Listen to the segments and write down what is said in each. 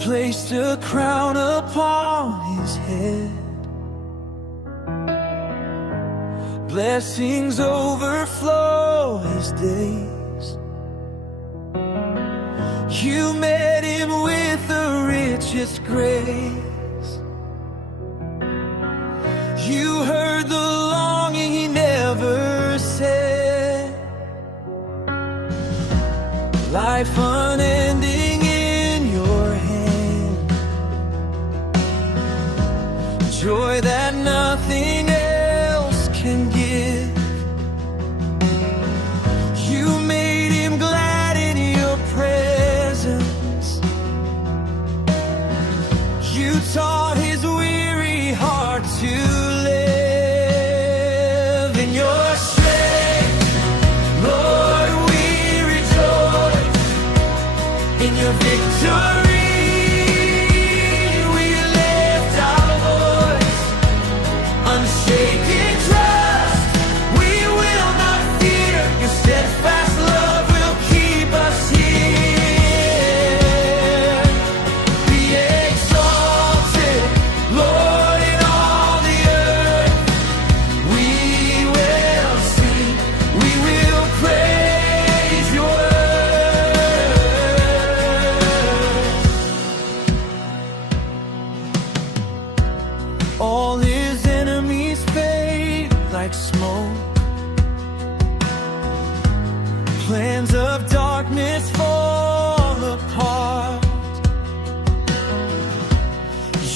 placed a crown upon his head. Blessings overflow his days. You met him with the richest grace. You heard the longing he never said. Life unending in your hand. Joy that nothing else can give. You made him glad in your presence. You taught his weary heart to live in your strength. Lord, we rejoice in your victory. We lift our voice, unshaken trust. We will not fear. Your steadfast love will keep us here. Be exalted, Lord, in all the earth. We will sing, we will praise your word. All his enemies fade like smoke. Plans of darkness fall apart.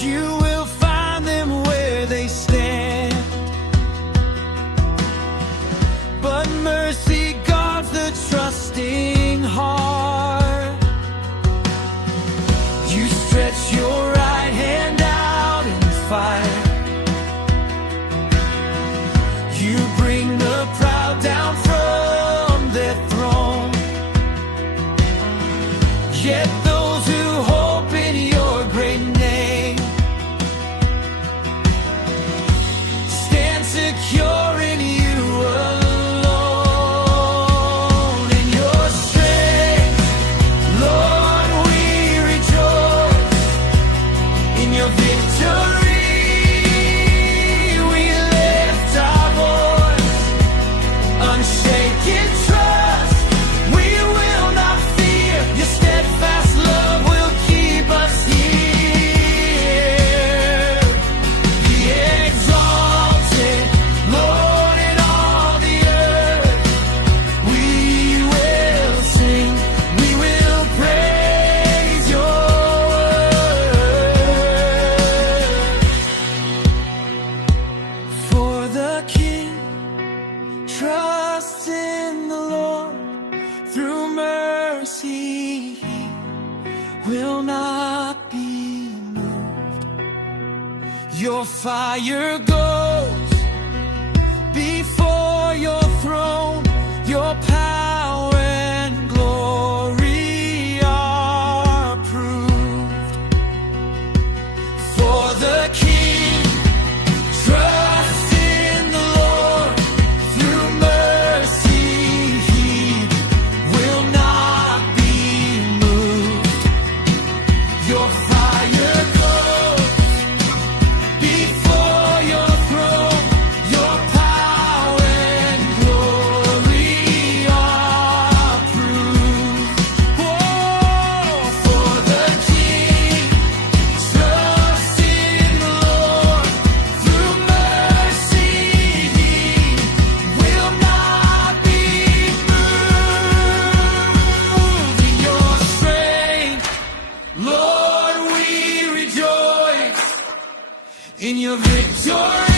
You will find them where they stand. But mercy guards the trusting heart. You stretch your right hand out in fire. You bring the proud down from their throne. Yet those who hope in your great name stand secure in you alone. In your strength, Lord, we rejoice in your victory. We lift our voice, unshaken trust. We will not fear. Your steadfast love will keep us here. Be exalted, Lord, in all the earth. We will sing, we will praise your word. For the King trusts in the Lord. Through mercy he will not be moved. Your fire goes before your throne. Your power and glory are proved. For the King trusts in the Lord. Through mercy he will not be moved. Your fire goes before your throne. Your power and glory are proved. Oh, for the King trusts in the Lord. Through mercy he will not be moved. In your strength, Lord, we rejoice in your victory.